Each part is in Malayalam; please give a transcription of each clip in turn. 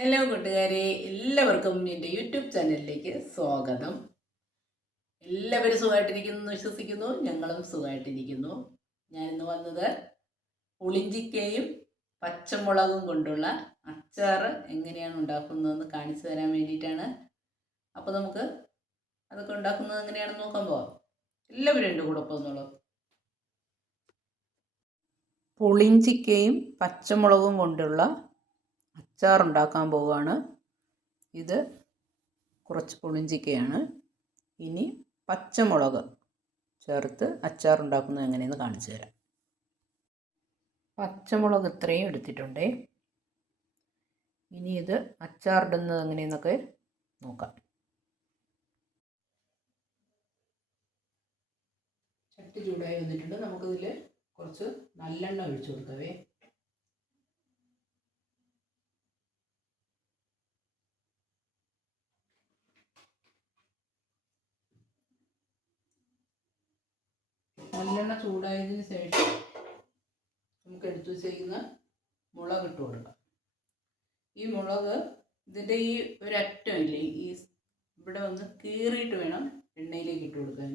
ഹലോ കൂട്ടുകാരെ, എല്ലാവർക്കും എൻ്റെ യൂട്യൂബ് ചാനലിലേക്ക് സ്വാഗതം. എല്ലാവരും സുഖമായിട്ടിരിക്കുന്നു എന്ന് വിശ്വസിക്കുന്നു. ഞങ്ങളും സുഖമായിട്ടിരിക്കുന്നു. ഞാനിന്ന് വന്നത് പുളിഞ്ചിക്കയും പച്ചമുളകും കൊണ്ടുള്ള അച്ചാർ എങ്ങനെയാണ് ഉണ്ടാക്കുന്നതെന്ന് കാണിച്ചു തരാൻ വേണ്ടിയിട്ടാണ്. അപ്പോൾ നമുക്ക് അതൊക്കെ ഉണ്ടാക്കുന്നത് എങ്ങനെയാണെന്ന് നോക്കാൻ പോവാം. എല്ലാവരും എൻ്റെ കൂടെ പോകുന്നുള്ളൂ. പുളിഞ്ചിക്കയും പച്ചമുളകും കൊണ്ടുള്ള അച്ചാർ ഉണ്ടാക്കാൻ പോവുകയാണ്. ഇത് കുറച്ച് പുളിഞ്ചിക്കയാണ്. ഇനി പച്ചമുളക് ചേർത്ത് അച്ചാർ ഉണ്ടാക്കുന്നത് എങ്ങനെയെന്ന് കാണിച്ചു തരാം. പച്ചമുളക് ഇത്രയും എടുത്തിട്ടുണ്ട്. ഇനി ഇത് അച്ചാറിടുന്നത് എങ്ങനെയെന്നൊക്കെ നോക്കാം. ചട്ടി ചൂടായി വന്നിട്ടുണ്ട്. നമുക്കിതിൽ കുറച്ച് നല്ലെണ്ണ ഒഴിച്ചു കൊടുക്കവേ. നല്ലെണ്ണ ചൂടായതിന് ശേഷം നമുക്ക് എടുത്തു വെച്ചിരിക്കുന്ന മുളക് ഇട്ട് കൊടുക്കാം. ഈ മുളക് ഇതിൻ്റെ ഈ ഒരറ്റം ഇല്ലേ, ഈ ഇവിടെ ഒന്ന് കീറിയിട്ട് വേണം എണ്ണയിലേക്ക് ഇട്ട് കൊടുക്കാൻ.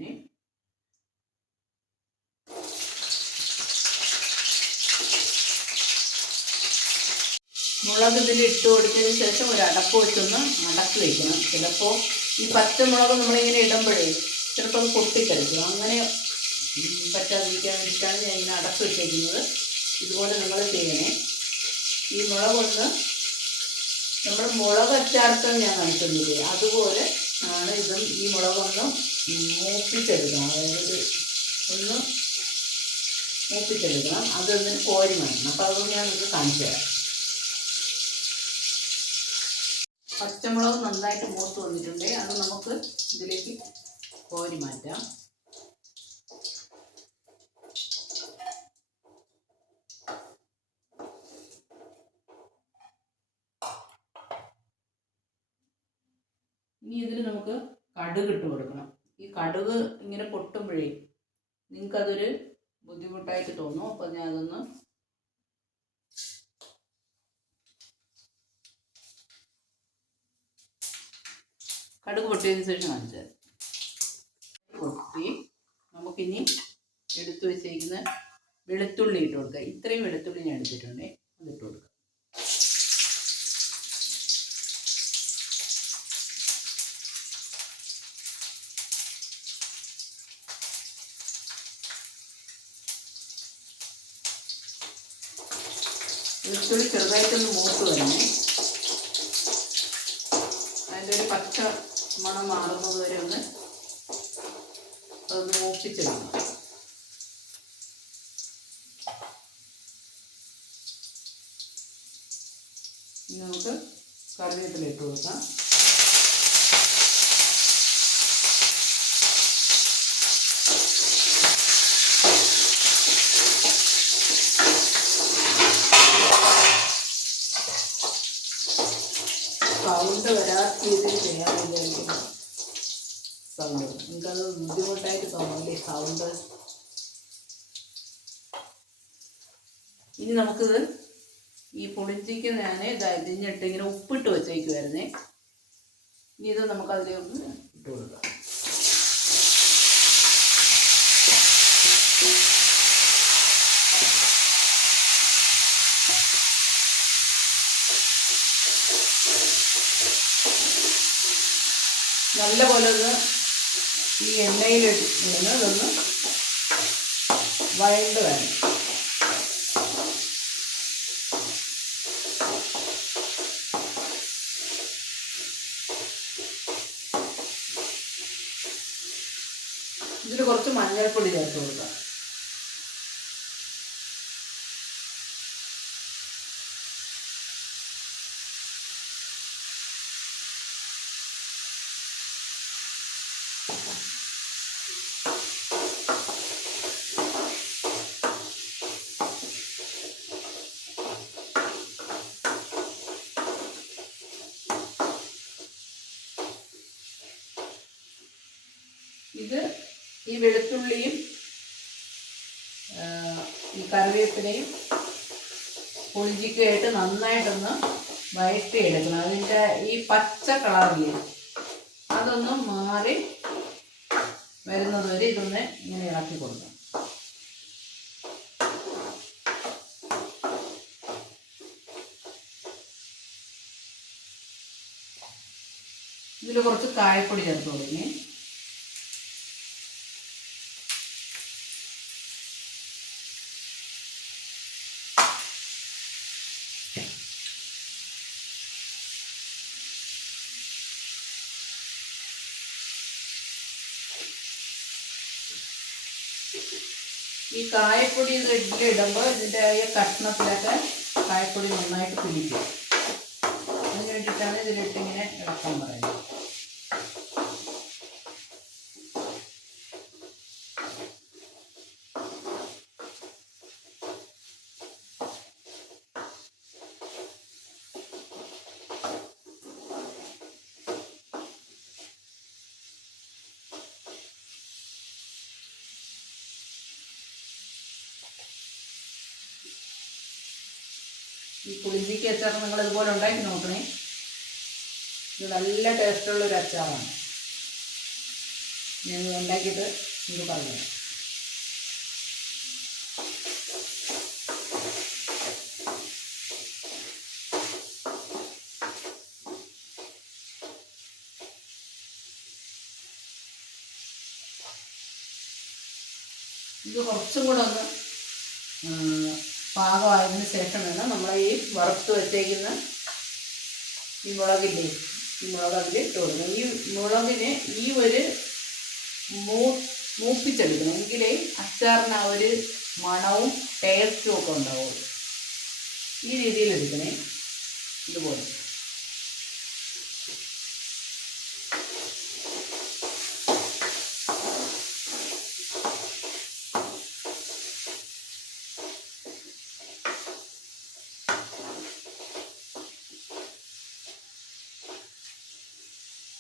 മുളക് ഇതിൽ ഇട്ട് കൊടുത്തതിന് ശേഷം ഒരു അടപ്പ് വെച്ചൊന്ന് അടക്കി വയ്ക്കണം. ചിലപ്പോൾ ഈ പച്ചമുളക് നമ്മളിങ്ങനെ ഇടുമ്പോഴേ ചിലപ്പോൾ അത് പൊട്ടിക്കളിക്കും. അങ്ങനെ പറ്റാതിരിക്കാൻ വേണ്ടിയിട്ടാണ് ഞാൻ ഇങ്ങനെ അടപ്പ് വെച്ചേക്കുന്നത്. ഇതുപോലെ നിങ്ങൾ ചെയ്യണേ. ഈ മുളകൊന്ന് നമ്മൾ മുളക് അച്ചാർത്തം ഞാൻ കാണിക്കുന്നില്ലേ, അതുപോലെ ആണ് ഇതും. ഈ മുളകൊന്ന് മൂപ്പിച്ചെടുക്കണം. അതായത് ഒന്ന് മൂപ്പിച്ചെടുക്കണം. അതൊന്ന് കോരി വേണം. അപ്പോൾ അതൊന്ന് ഞാൻ നിങ്ങൾക്ക് കാണിച്ചു തരാം. പച്ചമുളക് നന്നായിട്ട് മൂത്ത് വന്നിട്ടുണ്ട്. അത് നമുക്ക് ഇതിലേക്ക് കോരി മാറ്റാം. ഇനി ഇതിൽ നമുക്ക് കടുക് ഇട്ട് കൊടുക്കണം. ഈ കടുക് ഇങ്ങനെ പൊട്ടുമ്പോഴേ നിങ്ങൾക്കതൊരു ബുദ്ധിമുട്ടായിട്ട് തോന്നും. അപ്പോൾ ഞാൻ അതൊന്ന് കടുക് പൊട്ടിയതിന് ശേഷം കാണിച്ചത്. പൊട്ടി നമുക്കിനി എടുത്തു വെച്ചിരിക്കുന്ന വെളുത്തുള്ളി ഇട്ട് കൊടുക്കുക. ഇത്രയും വെളുത്തുള്ളി ഞാൻ എടുത്തിട്ടുണ്ട്. അതിട്ട് കൊടുക്കുക. വെളുത്തുള്ളി ചെറുതായിട്ടൊന്ന് മൂത്ത് വരണേ. അതിൻ്റെ ഒരു പച്ച മണം മാറുന്നത് വരെ ഒന്ന് അതൊന്ന് മൂപ്പിച്ചെടുക്കണം. ഇനി നമുക്ക് കറിവേപ്പില ഇട്ട് കൊടുക്കാം. സൗണ്ട് വരാത്ത രീതിയിൽ ചെയ്യാൻ വേണ്ടി സൗണ്ട് നിങ്ങൾക്കത് ബുദ്ധിമുട്ടായിട്ട് തോന്നില്ലേ സൗണ്ട്. ഇനി നമുക്കിത് ഈ പുളിഞ്ചിക്ക് ഞാൻ ഇതിഞ്ഞിട്ട് ഇങ്ങനെ ഉപ്പിട്ട് വെച്ചേക്കുമായിരുന്നേ. ഇനി ഇത് നമുക്കതിലേക്ക് ഇട്ട് കൊടുക്കാം. നല്ലപോലെ ഒന്ന് ഈ എണ്ണയിൽ ഇതൊന്ന് വഴണ്ട് വേണം. ഇതിൽ കുറച്ച് മഞ്ഞൾപ്പൊടി ചേർത്ത് കൊടുക്കാം. ഇത് ഈ വെളുത്തുള്ളിയും ഈ കറിവേപ്പിലയും പുളിഞ്ചിക്കയായിട്ട് നന്നായിട്ടൊന്ന് വഴറ്റിയെടുക്കണം. അതിൻ്റെ ഈ പച്ച കളറില്ലേ അതൊന്നും മാറി വരുന്നത് വരെ ഇതൊന്ന് ഇങ്ങനെ ഇളക്കി കൊടുക്കണം. ഇതിൽ കുറച്ച് കായപ്പൊടി ചേർത്ത് കൊടുക്കണേ. ഈ കായപ്പൊടി ഇതിലിടുമ്പോൾ ഇതിൻ്റെ കഷ്ണത്തിലൊക്കെ കായപ്പൊടി നന്നായിട്ട് പിടിക്കും. അതിന് വേണ്ടിയിട്ടാണ് ഇതിലിട്ടിങ്ങനെ ഇളക്കാൻ പറയുന്നത്. ഈ പുളിഞ്ചിക്ക് അച്ചാർ നിങ്ങൾ ഇതുപോലെ ഉണ്ടാക്കി നോക്കണേ. ഇത് നല്ല ടേസ്റ്റുള്ളൊരു അച്ചാറാണ്. ഞാൻ ഉണ്ടാക്കിയിട്ട് ഇത് പറഞ്ഞു. ഇത് കുറച്ചും കൂടെ ഒന്ന് പാകമായതിന് ശേഷം വേണം നമ്മൾ ഈ വറുത്ത് വെച്ചേക്കുന്ന ഈ മുളകില്ലേ, ഈ മുളക് അതിൽ ഇട്ട് കൊടുക്കണം. ഈ മുളകിനെ ഈ ഒരു മൂപ്പിച്ചെടുക്കണം. എങ്കിലേ അച്ചാറിന് ആ ഒരു മണവും ടേസ്റ്റും ഒക്കെ ഉണ്ടാവുള്ളൂ. ഈ രീതിയിൽ എടുക്കണേ. ഇതുപോലെ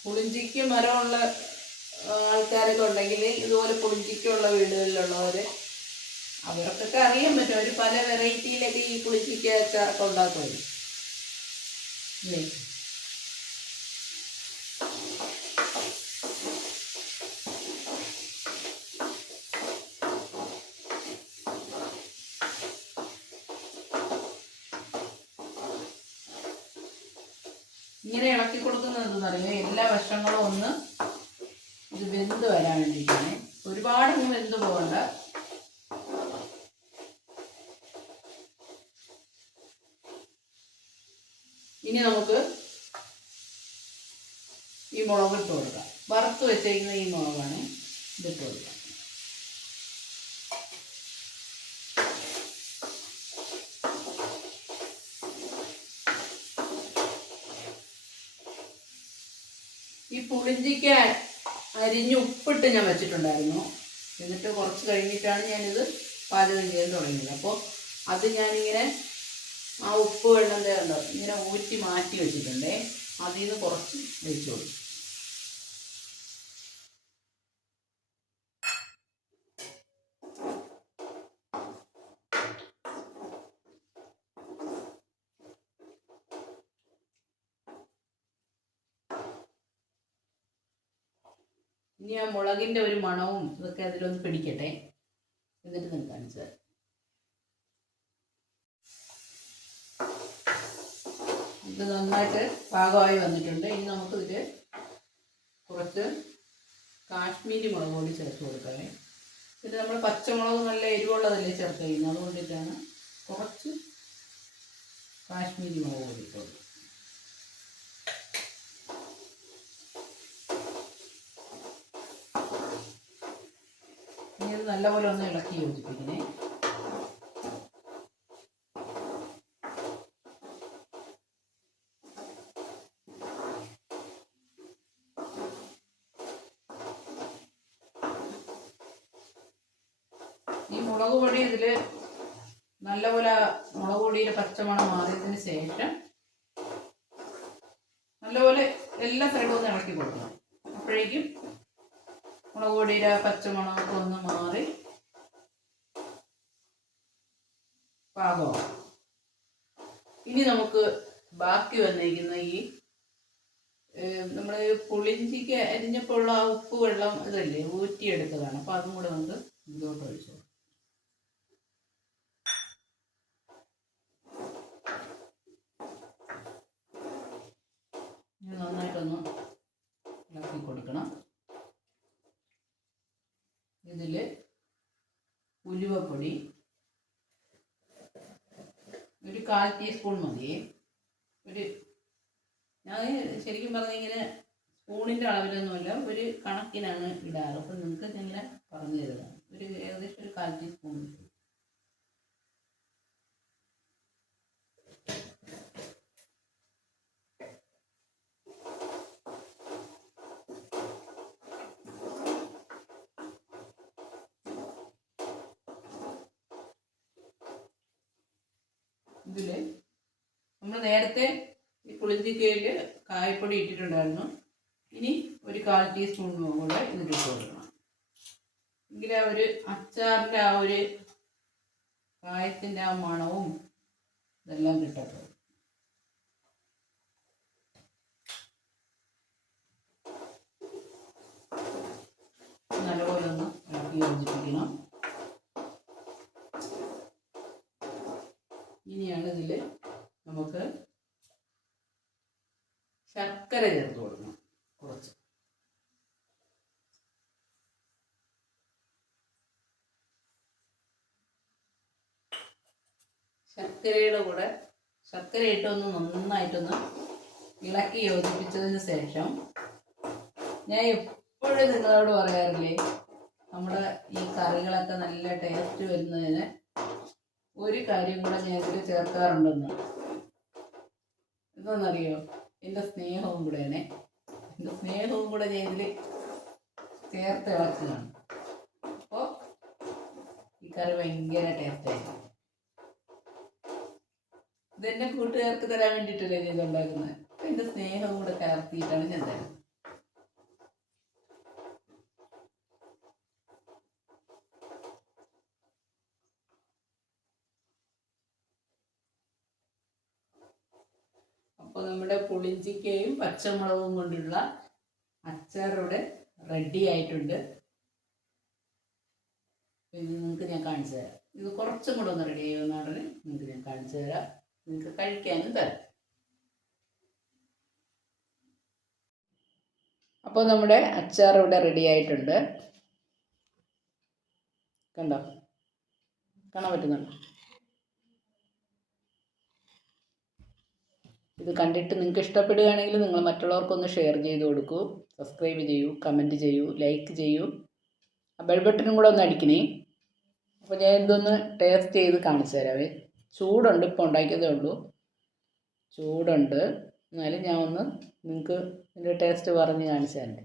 പുളിഞ്ചിക്ക് മരമുള്ള ആൾക്കാരൊക്കെ ഉണ്ടെങ്കിൽ ഇതുപോലെ പുളിഞ്ചിക്കുള്ള വീടുകളിലുള്ളവർ അവർക്കൊക്കെ അറിയാൻ പറ്റും. അവർ പല വെറൈറ്റിയിലൊക്കെ ഈ പുളിഞ്ചിക്ക അച്ചാറൊക്കെ ഉണ്ടാക്കുമല്ലോ. ഇങ്ങനെ ഇളക്കി കൊടുക്കുന്നത് എന്തെന്നറിയാം, എല്ലാ വശങ്ങളും ഒന്ന് ഇത് വെന്ത് വരാൻ വേണ്ടിയിട്ടാണ്. ഒരുപാട് വെന്ത് പോകണ്ട. ഇനി നമുക്ക് ഈ മുളക് ഇട്ട് കൊടുക്കാം. വറുത്ത് വെച്ചേക്കുന്ന ഈ മുളകാണ് ഇതിട്ട് കൊടുക്കാം. ഈ പുളിഞ്ചിക്ക അരിഞ്ഞ് ഉപ്പിട്ട് ഞാൻ വെച്ചിട്ടുണ്ടായിരുന്നു. എന്നിട്ട് കുറച്ച് കഴിഞ്ഞിട്ടാണ് ഞാനിത് പാചകം ചെയ്യാൻ തുടങ്ങിയത്. അപ്പോൾ അത് ഞാനിങ്ങനെ ആ ഉപ്പ് വെള്ളം കണ്ടോ ഇങ്ങനെ ഊറ്റി മാറ്റി വെച്ചിട്ടുണ്ടേ. അതിൽ നിന്ന് കുറച്ച് വെച്ച് കൊടുക്കും. ഇനി ആ മുളകിൻ്റെ ഒരു മണവും ഇതൊക്കെ അതിലൊന്ന് പിടിക്കട്ടെ. എന്നിട്ട് നിങ്ങൾക്ക് കാണിച്ചു തരാം. ഇത് നന്നായിട്ട് പാകമായി വന്നിട്ടുണ്ട്. ഇനി നമുക്കിതിൽ കുറച്ച് കാശ്മീരി മുളക് പൊടി ചേർത്ത് കൊടുക്കണേ. പിന്നെ നമ്മൾ പച്ചമുളക് നല്ല എരിവുള്ളതല്ലേ ചേർത്ത് കഴിയുന്നത്, അതുകൊണ്ടിട്ടാണ് കുറച്ച് കാശ്മീരി മുളക് പൊടി ഇട്ട് കൊടുക്കുക. ഇനി അത് നല്ലപോലെ ഒന്ന് ഇളക്കി യോജിപ്പിക്കണേ. ഈ മുളക് പൊടി ഇതിൽ നല്ലപോലെ മുളക് പൊടിയുടെ പച്ചമണം മാറിയതിന് ശേഷം നല്ലപോലെ എല്ലാ സൈഡും ഒന്ന് ഇളക്കി കൊടുക്കണം. അപ്പോഴേക്കും മുളക് പൊടിയുടെ പച്ചമണമൊക്കെ ഒന്ന് മാറി പാകമാകും. ഇനി നമുക്ക് ബാക്കി വന്നിരിക്കുന്ന ഈ നമ്മൾ പുളിഞ്ചിക്ക് അരിഞ്ഞപ്പോൾ ഉള്ള ആ ഉപ്പ് വെള്ളം ഇതല്ലേ ഊറ്റിയെടുത്തതാണ്. അപ്പോൾ അതും കൂടെ നമുക്ക് ഇതോട്ട് ഒഴിച്ചു. നന്നായിട്ടൊന്ന് ഇളക്കി കൊടുക്കണം. ഇതിൽ ഉലുവപ്പൊടി ഒരു 1/4 ടീസ്പൂൺ മതി. ഞാൻ ശരിക്കും പറഞ്ഞിങ്ങനെ സ്പൂണിൻ്റെ അളവിലൊന്നുമല്ല, ഒരു കണക്കിനാണ് ഇടാറ്. അപ്പം നിങ്ങൾക്ക് ഇങ്ങനെ പറഞ്ഞു തരുന്നതാണ്. ഏകദേശം ഒരു 1/4 ടീസ്പൂൺ. ഇതിൽ നമ്മൾ നേരത്തെ ഈ പുളിഞ്ചിക്കയിൽ കായപ്പൊടി ഇട്ടിട്ടുണ്ടായിരുന്നു. ഇനി ഒരു 1/4 ടീസ്പൂൺ കൂടെ ഇതിട്ട് കൊടുക്കണം. എങ്കിലേ ഒരു അച്ചാറിൻ്റെ ആ ഒരു കായത്തിൻ്റെ ആ മണവും ഇതെല്ലാം കിട്ടത്തുള്ളൂ. നല്ലപോലെ ഒന്ന് ഇളക്കി യോജിപ്പിക്കണം. ഇനിയാണ് ഇതിൽ നമുക്ക് ശർക്കര ചേർത്ത് കൊടുക്കണം. കുറച്ച് ശർക്കരയുടെ കൂടെ ശർക്കര ഇട്ടൊന്ന് നന്നായിട്ടൊന്ന് ഇളക്കി യോജിപ്പിച്ചതിന് ശേഷം, ഞാൻ എപ്പോഴും നിങ്ങളോട് പറയാറില്ലേ, നമ്മുടെ ഈ കറികളൊക്കെ നല്ല ടേസ്റ്റ് വരുന്നതിന് ഒരു കാര്യം കൂടെ ഞാൻ ഇതിൽ ചേർക്കാറുണ്ടെന്ന്. എന്താണെന്നറിയോ? എൻ്റെ സ്നേഹവും കൂടെയാണ്. എൻ്റെ സ്നേഹവും കൂടെ ഞാൻ ഇതിൽ ചേർത്ത് ഇളക്കുകയാണ്. അപ്പോൾ ഈ കറി ഭയങ്കര ടേസ്റ്റായിരിക്കും. ഇതെൻ്റെ കൂട്ടുകാർക്ക് തരാൻ വേണ്ടിയിട്ടല്ലേ ഞാൻ ഇതുണ്ടാക്കുന്നത്. അപ്പം എൻ്റെ സ്നേഹവും കൂടെ കലർത്തിയിട്ടാണ് ഞാൻ തരുന്നത്. അപ്പോൾ നമ്മുടെ പുളിഞ്ചിക്കയും പച്ചമുളകും കൊണ്ടുള്ള അച്ചാർ ഇവിടെ റെഡി ആയിട്ടുണ്ട്. ഇത് നിങ്ങൾക്ക് ഞാൻ കാണിച്ചു തരാം. ഇത് കുറച്ചും കൂടെ ഒന്ന് റെഡി ചെയ്യുന്നതാണ് നിങ്ങൾക്ക് ഞാൻ കാണിച്ചു തരാം. നിങ്ങൾക്ക് കഴിക്കാനും തരാം. അപ്പോൾ നമ്മുടെ അച്ചാർ ഇവിടെ റെഡി ആയിട്ടുണ്ട്. കണ്ടോ? കാണാൻ പറ്റുന്നുണ്ടോ? ഇത് കണ്ടിട്ട് നിങ്ങൾക്ക് ഇഷ്ടപ്പെടുകയാണെങ്കിൽ നിങ്ങൾ മറ്റുള്ളവർക്കൊന്ന് ഷെയർ ചെയ്ത് കൊടുക്കൂ, സബ്സ്ക്രൈബ് ചെയ്യൂ, കമൻറ്റ് ചെയ്യൂ, ലൈക്ക് ചെയ്യൂ. ആ ബെൽ ബട്ടണും കൂടെ ഒന്ന് അടിക്കണേ. അപ്പോൾ ഞാൻ ഇതൊന്ന് ടേസ്റ്റ് ചെയ്ത് കാണിച്ചു തരാവേ. ചൂടുണ്ട്, ഇപ്പോൾ ഉണ്ടാക്കിയതേ ഉള്ളൂ, ചൂടുണ്ട്. എന്നാലും ഞാൻ ഒന്ന് നിങ്ങൾക്ക് ഇതിൻ്റെ ടേസ്റ്റ് പറഞ്ഞ് കാണിച്ചു തരണ്ടേ.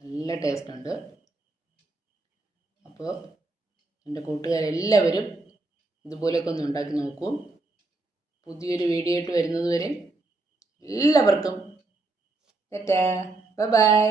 നല്ല ടേസ്റ്റ് ഉണ്ട്. അപ്പോൾ എൻ്റെ കൂട്ടുകാരെല്ലാവരും ഇതുപോലെയൊക്കെ ഒന്ന് ഉണ്ടാക്കി നോക്കൂ. പുതിയൊരു വീഡിയോ ആയിട്ട് വരുന്നത് വരെ എല്ലാവർക്കും ടാറ്റാ, ബൈ ബൈ.